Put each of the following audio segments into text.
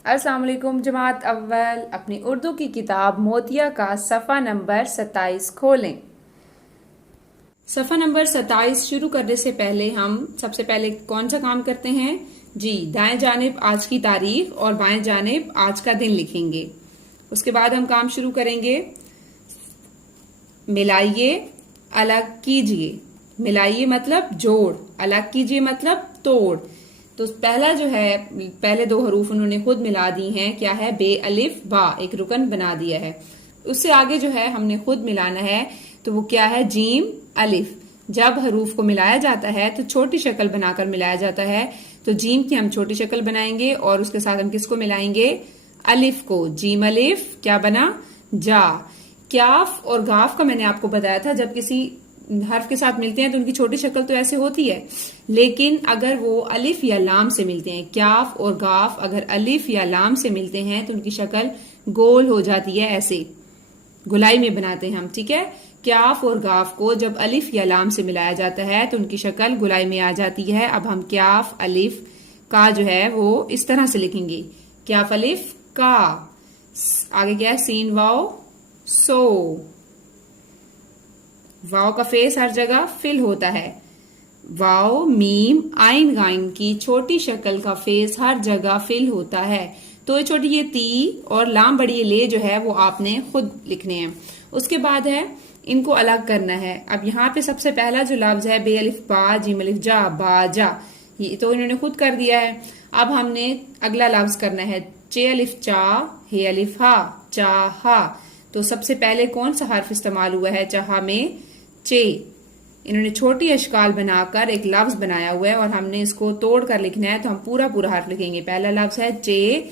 अस्सलाम वालेकुम जमात अव्वल। अपनी उर्दू की किताब मोतिया का सफ़ा नंबर 27 खोलें। सफ़ा नंबर 27 शुरू करने से पहले हम सबसे पहले कौन सा काम करते हैं जी, दाएं जानिब आज की तारीख और बाएं जानिब आज का दिन लिखेंगे। उसके बाद हम काम शुरू करेंगे। मिलाइए, अलग कीजिए। मिलाइए मतलब जोड़, अलग कीजिए मतलब तोड़। तो पहला जो है, पहले दो हरूफ उन्होंने खुद मिला दी हैं। क्या है? बे अलिफ बा, एक रुकन बना दिया है। उससे आगे जो है हमने खुद मिलाना है, तो वो क्या है? जीम अलिफ। जब हरूफ को मिलाया जाता है तो छोटी शक्ल बनाकर मिलाया जाता है। तो जीम की हम छोटी शक्ल बनाएंगे और उसके साथ हम किसको मिलाएंगे? अलिफ को। जीम अलिफ क्या बना? जा। क्याफ और गाफ का मैंने आपको बताया था, जब किसी हर्फ के साथ मिलते हैं तो उनकी छोटी शक्ल तो ऐसे होती है, लेकिन अगर वो अलिफ या लाम से मिलते हैं, क्याफ और गाफ अगर अलिफ या लाम से मिलते हैं तो उनकी शक्ल गोल हो जाती है, ऐसे गुलाई में बनाते हैं हम। ठीक है, क्याफ और गाफ को जब अलिफ या लाम से मिलाया जाता है तो उनकी शक्ल गुलाई में आ जाती है। अब हम क्याफ अलिफ का जो है वो इस तरह से लिखेंगे। क्याफ अलिफ का। आगे क्या है? Scene wow so. वाव का फेस हर जगह फिल होता है। वाव मीम आइन गाइन की छोटी शक्ल का फेस हर जगह फिल होता है। तो ये छोटी ये ती और लाम बड़ी ये ले जो है वो आपने खुद लिखने हैं। उसके बाद है इनको अलग करना है। अब यहाँ पे सबसे पहला जो लफ्ज है बे अलिफ बा जीम अलिफ जा बाजा, ये तो इन्होंने खुद कर दिया है। अब हमने अगला लफ्ज करना है चे अलिफ चा हे अलिफ हा चाहा। तो सबसे पहले कौन सा हर्फ इस्तेमाल हुआ है चाहा में? चे। इन्होंने छोटी अशकाल बनाकर एक लफ्ज बनाया हुआ है और हमने इसको तोड़ कर लिखना है, तो हम पूरा पूरा हर्फ लिखेंगे। पहला लफ्ज है चे।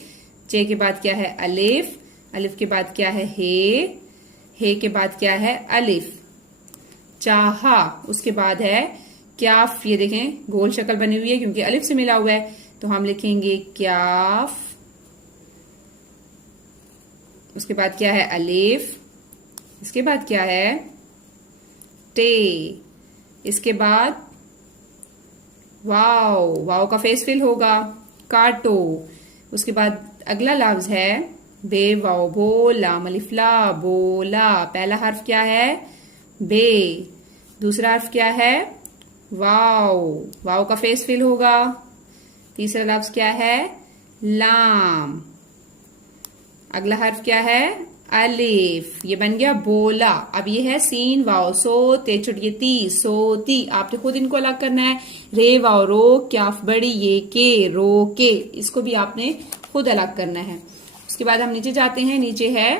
चे के बाद क्या है? अलिफ। अलिफ के बाद क्या है? हे के बाद क्या है? अलिफ। चाहा। उसके बाद है क्याफ। ये देखें गोल शक्ल बनी हुई है क्योंकि अलिफ से मिला हुआ है, तो हम लिखेंगे क्याफ। उसके बाद क्या है? अलिफ। इसके बाद क्या है? टे। इसके बाद वाव। वाव का फेस फिल होगा, काटो। उसके बाद अगला लफ्ज है बे वाव बोला मलिफला बोला। पहला हर्फ क्या है? बे। दूसरा हर्फ क्या है? वाव। वाव का फेस फिल होगा। तीसरा लफ्ज क्या है? लाम। अगला हर्फ क्या है? अलिफ। ये बन गया बोला। अब ये है सीन वाओ सो ते छुटिए ती सोती। आपने खुद इनको अलग करना है। रे वाओ रो क्याफ बड़ी ये के रो के, इसको भी आपने खुद अलग करना है। उसके बाद हम नीचे जाते हैं। नीचे है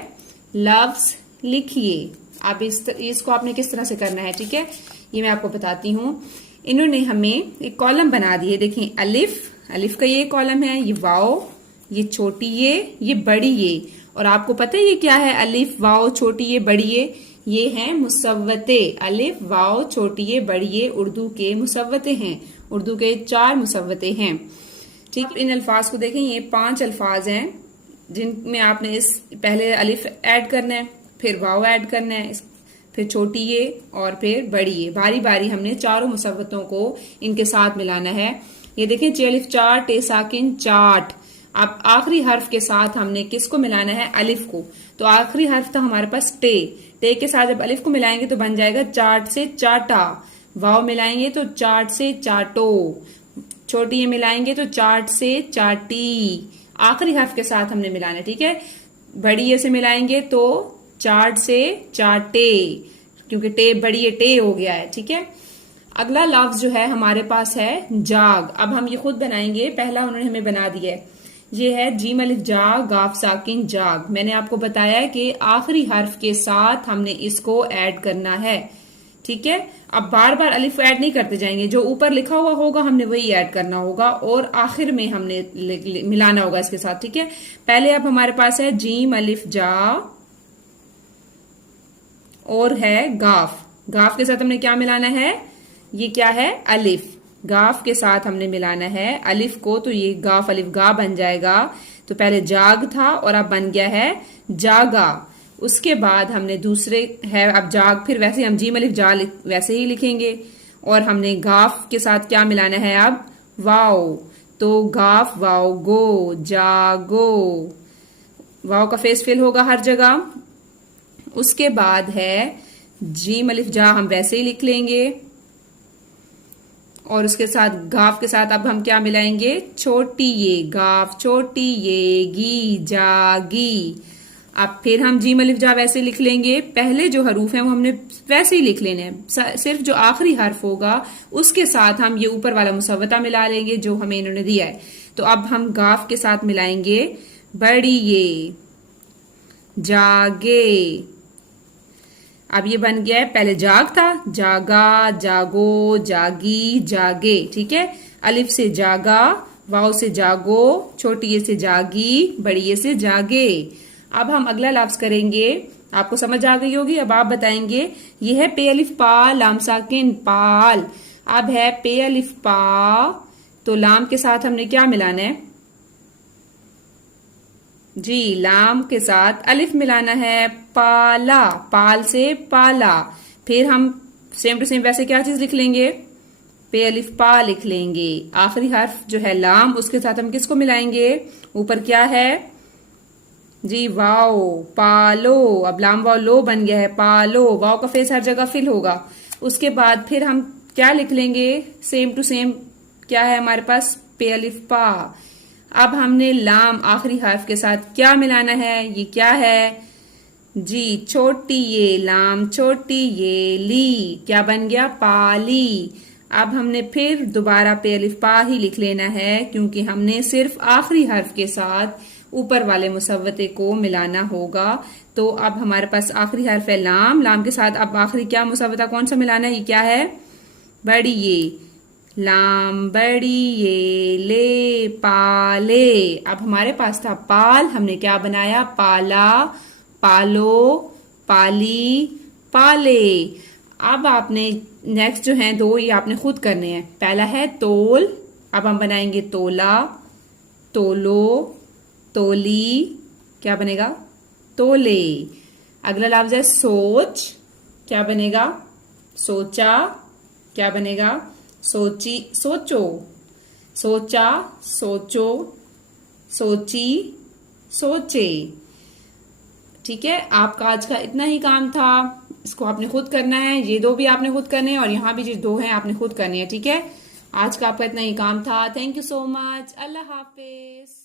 लफ्ज लिखिए। अब इसको आपने किस तरह से करना है, ठीक है, ये मैं आपको बताती हूँ। इन्होंने हमें एक कॉलम बना दिए। देखिए अलिफ, अलिफ का ये कॉलम है, ये वाओ, ये छोटी ये बड़ी ये। और आपको पता है ये क्या है? अलिफ वाओ छोटी ये बड़ी ये है मुसव्वते। अलिफ वाओ छोटी ये बड़ी ये उर्दू के मुसव्वते हैं। उर्दू के 4 मुसव्वते हैं। ठीक, इन अल्फाज को देखें, ये 5 अल्फाज हैं जिनमें आपने इस पहले अलिफ ऐड करना है, फिर वाओ ऐड करना है, फिर छोटी ये और फिर बड़ी ये। बारी बारी हमने चारों मुसव्वतों को इनके साथ मिलाना है। ये देखें चे अलिफ चार टे साकिन चाट। अब आखिरी हर्फ के साथ हमने किसको मिलाना है? अलिफ को। तो आखिरी हर्फ था हमारे पास टे। टे के साथ जब अलिफ को मिलाएंगे तो बन जाएगा चाट से चाटा। वाव मिलाएंगे तो चाट से चाटो। छोटी ये मिलाएंगे तो चाट से चाटी। आखिरी हर्फ के साथ हमने मिलाना है, ठीक है। बड़ी ये से मिलाएंगे तो चाट से चाटे, क्योंकि टे बड़ी ये टे हो गया है, ठीक है। अगला लफ्ज जो है हमारे पास है जाग। अब हम ये खुद बनाएंगे, पहला उन्होंने हमें बना दिया है। ये है जीम अलिफ जाग गाफ साकिन जाग। मैंने आपको बताया कि आखिरी हर्फ के साथ हमने इसको ऐड करना है, ठीक है। अब बार बार अलिफ ऐड नहीं करते जाएंगे, जो ऊपर लिखा हुआ होगा हमने वही ऐड करना होगा और आखिर में हमने मिलाना होगा इसके साथ, ठीक है। पहले अब हमारे पास है जीम अलिफ जा और है गाफ। गाफ के साथ हमने क्या मिलाना है? ये क्या है? अलिफ। गाफ के साथ हमने मिलाना है अलिफ को, तो ये गाफ अलिफ गा बन जाएगा। तो पहले जाग था और अब बन गया है जागा। उसके बाद हमने दूसरे है अब जाग, फिर वैसे हम जीम अलिफ जा वैसे ही लिखेंगे और हमने गाफ के साथ क्या मिलाना है? अब वाओ। तो गाफ वाओ गो, जागो। वाओ का फेस फिल होगा हर जगह। उसके बाद है जीम अलिफ जा, हम वैसे ही लिख लेंगे। और उसके साथ गाफ के साथ अब हम क्या मिलाएंगे, छोटी ये, गाफ छोटी ये, गी जागी। अब फिर हम जीम अलिफ जा वैसे लिख लेंगे। पहले जो हरूफ हैं वो हमने वैसे ही लिख लेने हैं, सिर्फ जो आखिरी हर्फ होगा उसके साथ हम ये ऊपर वाला मुसव्वता मिला लेंगे जो हमें इन्होंने दिया है। तो अब हम गाफ के साथ मिलाएंगे बड़ी ये, जागे। अब ये बन गया है, पहले जाग था, जागा, जागो, जागी, जागे। ठीक है, अलिफ से जागा, वाव से जागो, छोटी ये से जागी, बड़ी ये से जागे। अब हम अगला लफ्ज करेंगे, आपको समझ आ गई होगी। अब आप बताएंगे, ये है पे अलिफ पा लाम साकिन, पाल। अब है पे अलिफ पा, तो लाम के साथ हमने क्या मिलाना है जी, लाम के साथ अलिफ मिलाना है, पाला, पाल से पाला। फिर हम सेम टू सेम वैसे क्या चीज लिख लेंगे, पे अलिफ पा लिख लेंगे। आखिरी हर्फ जो है लाम, उसके साथ हम किसको मिलाएंगे, ऊपर क्या है जी, वाओ, पालो। अब लाम वाओ लो बन गया है, पालो। वाओ का फेस हर जगह फिल होगा। उसके बाद फिर हम क्या लिख लेंगे, सेम टू सेम क्या है हमारे पास, पे अलिफ पा। अब हमने लाम आखिरी हर्फ के साथ क्या मिलाना है, ये क्या है जी, छोटी ये, लाम छोटी ये, ली, क्या बन गया, पाली। अब हमने फिर दोबारा पे अलिफ पा ही लिख लेना है, क्योंकि हमने सिर्फ आखिरी हर्फ के साथ ऊपर वाले मुसव्वते को मिलाना होगा। तो अब हमारे पास आखिरी हर्फ है लाम, लाम के साथ अब आखिरी क्या मुसव्वता कौन सा मिलाना है, ये क्या है, बड़ी ये, लाम बड़ी ये, ले, पाले। अब हमारे पास था पाल, हमने क्या बनाया, पाला, पालो, पाली, पाले। अब आपने नेक्स्ट जो है दो, ये आपने खुद करने हैं। पहला है तोल, अब हम बनाएंगे तोला, तोलो, तोली, क्या बनेगा, तोले। अगला लफ्ज है सोच, क्या बनेगा, सोचा, क्या बनेगा, सोची, सोचो, सोचा, सोचो, सोची, सोचे। ठीक है, आपका आज का इतना ही काम था, इसको आपने खुद करना है। ये दो भी आपने खुद करने हैं और यहाँ भी जो दो हैं आपने खुद करने हैं। ठीक है, आज का आपका इतना ही काम था। Thank you so much, Allah Hafiz.